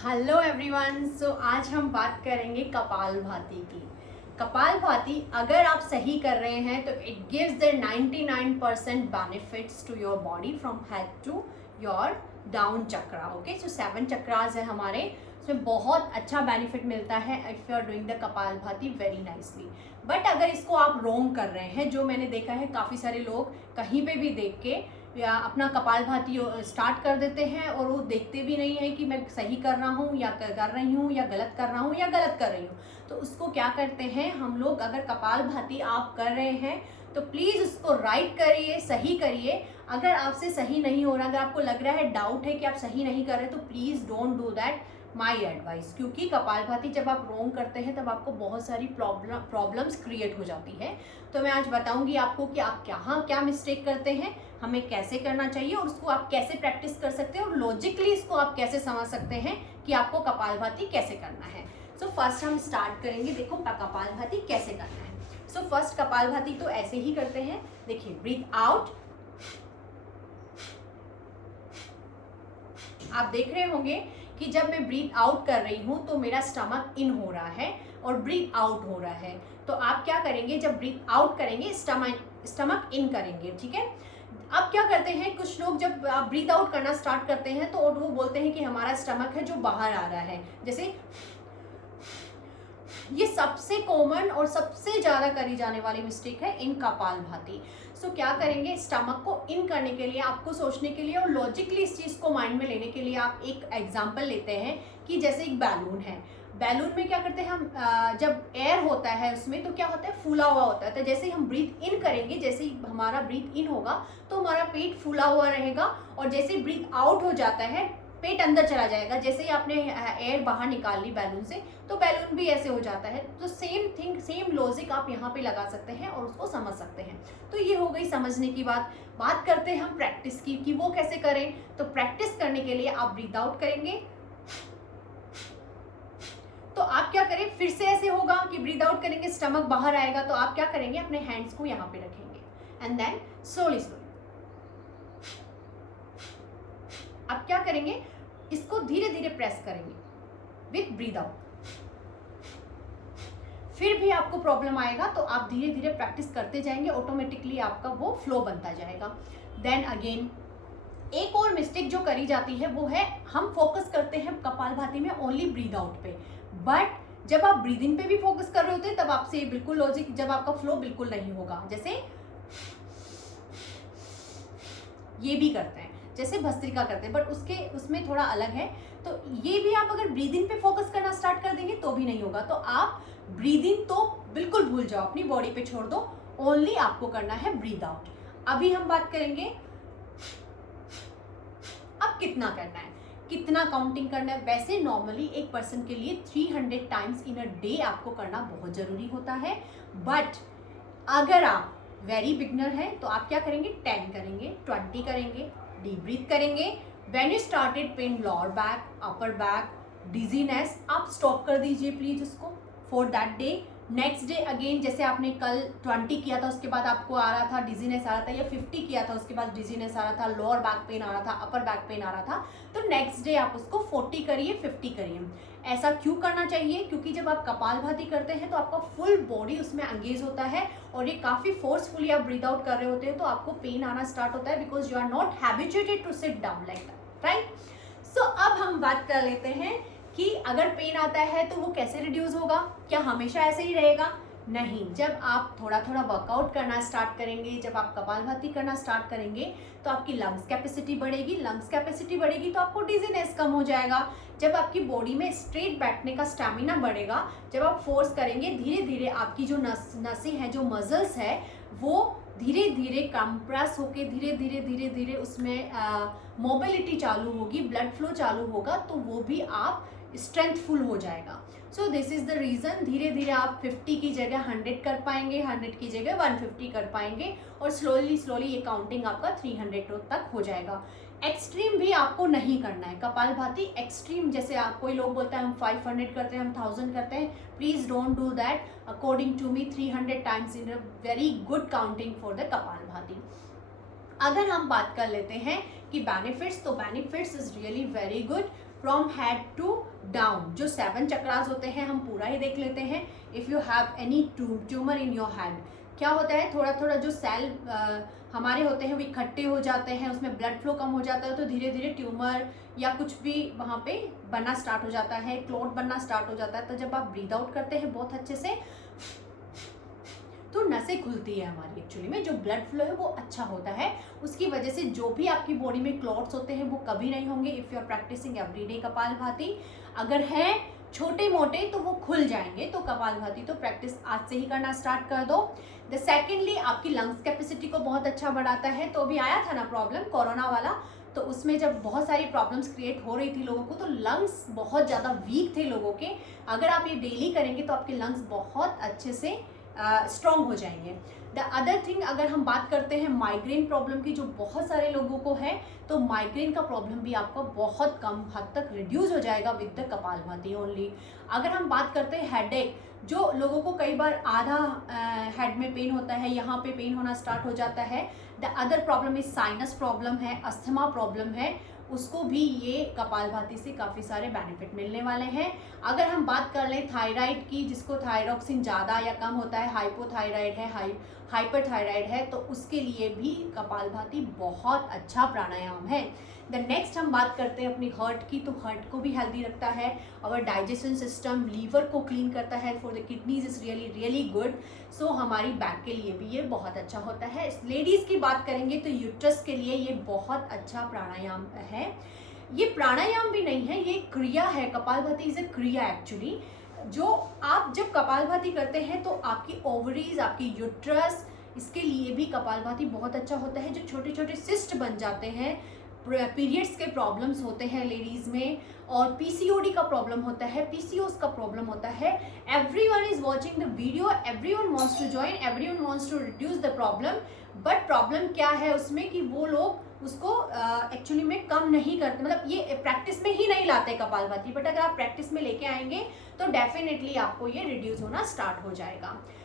Hello everyone. सो आज हम बात करेंगे कपालभाति की। कपालभाति अगर आप सही कर रहे हैं तो it gives the 99% benefits to your body from head to your down chakra. Okay, so 7 chakras है हमारे, उसमें बहुत अच्छा बेनिफिट मिलता है if you are doing the kapalbhati very nicely. But अगर इसको आप रोंग कर रहे हैं, जो मैंने देखा है काफ़ी सारे लोग कहीं पे भी देख के या अपना कपालभाति स्टार्ट कर देते हैं और वो देखते भी नहीं है कि मैं सही कर रहा हूँ या कर रही हूँ या गलत कर रहा हूँ या गलत कर रही हूँ। तो उसको क्या करते हैं हम लोग, अगर कपालभाति आप कर रहे हैं तो प्लीज़ उसको राइट करिए, सही करिए। अगर आपसे सही नहीं हो रहा, अगर आपको लग रहा है, डाउट है कि आप सही नहीं कर रहे, तो please don't do that, my advice. क्योंकि कपालभाति जब आप रोंग करते हैं तब आपको बहुत सारी प्रॉब्लम्स क्रिएट हो जाती है। तो मैं आज बताऊंगी आपको कि आप क्या मिस्टेक करते हैं, हमें कैसे करना चाहिए और उसको आप कैसे प्रैक्टिस कर सकते हैं और लॉजिकली इसको आप कैसे समझ सकते हैं कि आपको कपालभाति कैसे करना है। सो फर्स्ट हम स्टार्ट करेंगे, देखो कपालभाति कैसे करना है। सो फर्स्ट कपालभाति तो ऐसे ही करते हैं। देखिए, ब्रीथ आउट, आप देख रहे होंगे कि जब मैं ब्रीथ आउट कर रही हूँ तो मेरा स्टमक इन हो रहा है और ब्रीथ आउट हो रहा है। तो आप क्या करेंगे, जब ब्रीथ आउट करेंगे स्टमक इन करेंगे, ठीक है। अब क्या करते हैं कुछ लोग, जब आप ब्रीथ आउट करना स्टार्ट करते हैं तो वो बोलते हैं कि हमारा स्टमक है जो बाहर आ रहा है, जैसे ये सबसे कॉमन और सबसे ज़्यादा करी जाने वाली मिस्टेक है इन कपालभाति। सो क्या करेंगे, स्टमक को इन करने के लिए आपको सोचने के लिए और लॉजिकली इस चीज़ को माइंड में लेने के लिए आप एक एग्जांपल लेते हैं कि जैसे एक बैलून है। बैलून में क्या करते हैं हम, जब एयर होता है उसमें तो क्या होता है, फूला हुआ होता है। तो जैसे ही हम ब्रीथ इन करेंगे, जैसे ही हमारा ब्रीथ इन होगा तो हमारा पेट फूला हुआ रहेगा और जैसे ही ब्रीथ आउट हो जाता है पेट अंदर चला जाएगा। जैसे ही आपने एयर बाहर निकाल ली बैलून से तो बैलून भी ऐसे हो जाता है। तो सेम थिंग, सेम लॉजिक आप यहाँ पे लगा सकते हैं और उसको समझ सकते हैं। तो ये हो गई समझने की बात करते हैं हम प्रैक्टिस की कि वो कैसे करें। तो प्रैक्टिस करने के लिए आप ब्रीथ आउट करेंगे तो आप क्या करें, फिर से ऐसे होगा कि ब्रीथ आउट करेंगे स्टमक बाहर आएगा। तो आप क्या करेंगे, अपने हैंड्स को यहाँ पे रखेंगे एंड देन स्लोली आप क्या करेंगे, इसको धीरे धीरे प्रेस करेंगे विथ ब्रीथ आउट। फिर भी आपको प्रॉब्लम आएगा तो आप धीरे धीरे प्रैक्टिस करते जाएंगे, ऑटोमेटिकली आपका वो फ्लो बनता जाएगा। देन अगेन एक और मिस्टेक जो करी जाती है वो है, हम फोकस करते हैं कपालभाति में ओनली ब्रीथ आउट पे, बट जब आप ब्रीदिंग पे भी फोकस कर रहे होते हैं तब आपसे बिल्कुल लॉजिक, जब आपका फ्लो बिल्कुल नहीं होगा। जैसे ये भी करते हैं, जैसे भस्त्रिका करते हैं, बट उसमें थोड़ा अलग है। तो ये भी आप अगर ब्रीदिंग पे फोकस करना स्टार्ट कर देंगे तो भी नहीं होगा। तो आप ब्रीदिंग तो बिल्कुल भूल जाओ, अपनी बॉडी पे छोड़ दो, ओनली आपको करना है ब्रीद आउट। अभी हम बात करेंगे अब कितना करना है, कितना काउंटिंग करना है। वैसे नॉर्मली एक पर्सन के लिए 300 टाइम्स इन अ डे आपको करना बहुत जरूरी होता है, बट अगर आप वेरी बिगनर है तो आप क्या करेंगे, 10 करेंगे, 20 करेंगे, डीप ब्रीथ करेंगे। When you started pen lower back, upper back, dizziness, आप स्टॉप कर दीजिए प्लीज उसको for that day. Next day again, जैसे आपने कल 20 किया था उसके बाद आपको आ रहा था डिजीनेस आ रहा था, या 50 किया था उसके बाद डिजीनेस आ रहा था, लोअर बैक पेन आ रहा था, अपर बैक पेन आ रहा था, तो नेक्स्ट डे आप उसको 40 करिए, 50 करिए। ऐसा क्यों करना चाहिए, क्योंकि जब आप कपालभाति करते हैं तो आपका फुल बॉडी उसमें एंगेज होता है और ये काफ़ी फोर्सफुली आप ब्रीथ आउट कर रहे होते हैं तो आपको पेन आना स्टार्ट होता है, because you are not habituated to sit down like that, right. So अब हम बात कर लेते हैं कि अगर पेन आता है तो वो कैसे रिड्यूस होगा, क्या हमेशा ऐसे ही रहेगा? नहीं, जब आप थोड़ा थोड़ा वर्कआउट करना स्टार्ट करेंगे, जब आप कपालभाति करना स्टार्ट करेंगे तो आपकी लंग्स कैपेसिटी बढ़ेगी, लंग्स कैपेसिटी बढ़ेगी तो आपको डिजीनेस कम हो जाएगा। जब आपकी बॉडी में स्ट्रेट बैठने का स्टैमिना बढ़ेगा, जब आप फोर्स करेंगे, धीरे धीरे आपकी जो नसें हैं, जो मसल्स है, वो धीरे धीरे कंप्रेस होके धीरे धीरे उसमें मोबिलिटी चालू होगी, ब्लड फ्लो चालू होगा, तो वो भी आप स्ट्रेंथफुल हो जाएगा। So this is the reason, धीरे धीरे आप 50 की जगह 100 कर पाएंगे, 100 की जगह 150 कर पाएंगे और स्लोली ये काउंटिंग आपका 300 तक हो जाएगा। एक्सट्रीम भी आपको नहीं करना है कपालभाति। एक्सट्रीम जैसे आप, कोई लोग बोलते हैं हम 500 करते हैं, हम 1000 करते हैं, please don't do that. According to me 300 times in a very good counting for the kapalbhati. अगर हम बात कर लेते हैं कि बेनिफिट्स, तो benefits is really very good. From head to down. जो 7 चक्रास होते हैं हम पूरा ही देख लेते हैं। If you have any tumour in your head, क्या होता है, थोड़ा थोड़ा जो सेल हमारे होते हैं वो इकट्ठे हो जाते हैं, उसमें ब्लड फ्लो कम हो जाता है, तो धीरे धीरे ट्यूमर या कुछ भी वहाँ पे बनना स्टार्ट हो जाता है, क्लॉट बनना स्टार्ट हो जाता है। तो जब आप ब्रीद आउट करते हैं बहुत अच्छे से, तो नसें खुलती है हमारी, एक्चुअली में जो ब्लड फ्लो है वो अच्छा होता है। उसकी वजह से जो भी आपकी बॉडी में क्लॉट्स होते हैं वो कभी नहीं होंगे। If you are practicing everyday kapalbhati, अगर है छोटे मोटे तो वो खुल जाएंगे। तो कपालभाति तो प्रैक्टिस आज से ही करना स्टार्ट कर दो। द सेकेंडली आपकी लंग्स कैपेसिटी को बहुत अच्छा बढ़ाता है। तो अभी आया था ना प्रॉब्लम कोरोना वाला, तो उसमें जब बहुत सारी प्रॉब्लम्स क्रिएट हो रही थी लोगों को, तो लंग्स बहुत ज़्यादा वीक थे लोगों के। अगर आप ये डेली करेंगे तो आपके लंग्स बहुत अच्छे से स्ट्रॉन्ग हो जाएंगे। द अदर थिंग, अगर हम बात करते हैं माइग्रेन प्रॉब्लम की, जो बहुत सारे लोगों को है, तो माइग्रेन का प्रॉब्लम भी आपका बहुत कम हद तक रिड्यूस हो जाएगा विद द कपालभाति ओनली। अगर हम बात करते हैं हेडेक, जो लोगों को कई बार आधा हेड में पेन होता है, यहाँ पे पेन होना स्टार्ट हो जाता है। The other problem is sinus problem है, अस्थमा प्रॉब्लम है, उसको भी ये कपालभाति से काफ़ी सारे बेनिफिट मिलने वाले हैं। अगर हम बात कर लें थायराइड की, जिसको थायरॉक्सिन ज़्यादा या कम होता है, हाइपोथायराइड है, हाइपरथायराइड है, तो उसके लिए भी कपालभाति बहुत अच्छा प्राणायाम है। द नेक्स्ट हम बात करते हैं अपनी हार्ट की, तो हार्ट को भी हेल्दी रखता है, और डाइजेशन सिस्टम, लीवर को क्लीन करता है, for the kidneys is really really good. So हमारी बैक के लिए भी ये बहुत अच्छा होता है। लेडीज़ की बात करेंगे तो यूट्रस के लिए ये बहुत अच्छा प्राणायाम है। ये प्राणायाम भी नहीं है, ये क्रिया है। कपालभाति इज ए क्रिया एक्चुअली। जो आप जब कपालभाति करते हैं तो आपकी ओवरीज, आपकी यूट्रस, इसके लिए भी कपालभाति बहुत अच्छा होता है। जो छोटे छोटे सिस्ट बन जाते हैं, पीरियड्स के प्रॉब्लम्स होते हैं लेडीज़ में, और पीसीओडी का प्रॉब्लम होता है, पीसीओएस का प्रॉब्लम होता है, everyone is watching the video, everyone wants to join, everyone wants to reduce the problem. But problem क्या है उसमें कि वो लोग उसको एक्चुअली में कम नहीं करते, मतलब ये प्रैक्टिस में ही नहीं लाते कपालभाति। बट अगर आप प्रैक्टिस में लेके आएंगे तो डेफिनेटली आपको ये रिड्यूस होना स्टार्ट हो जाएगा।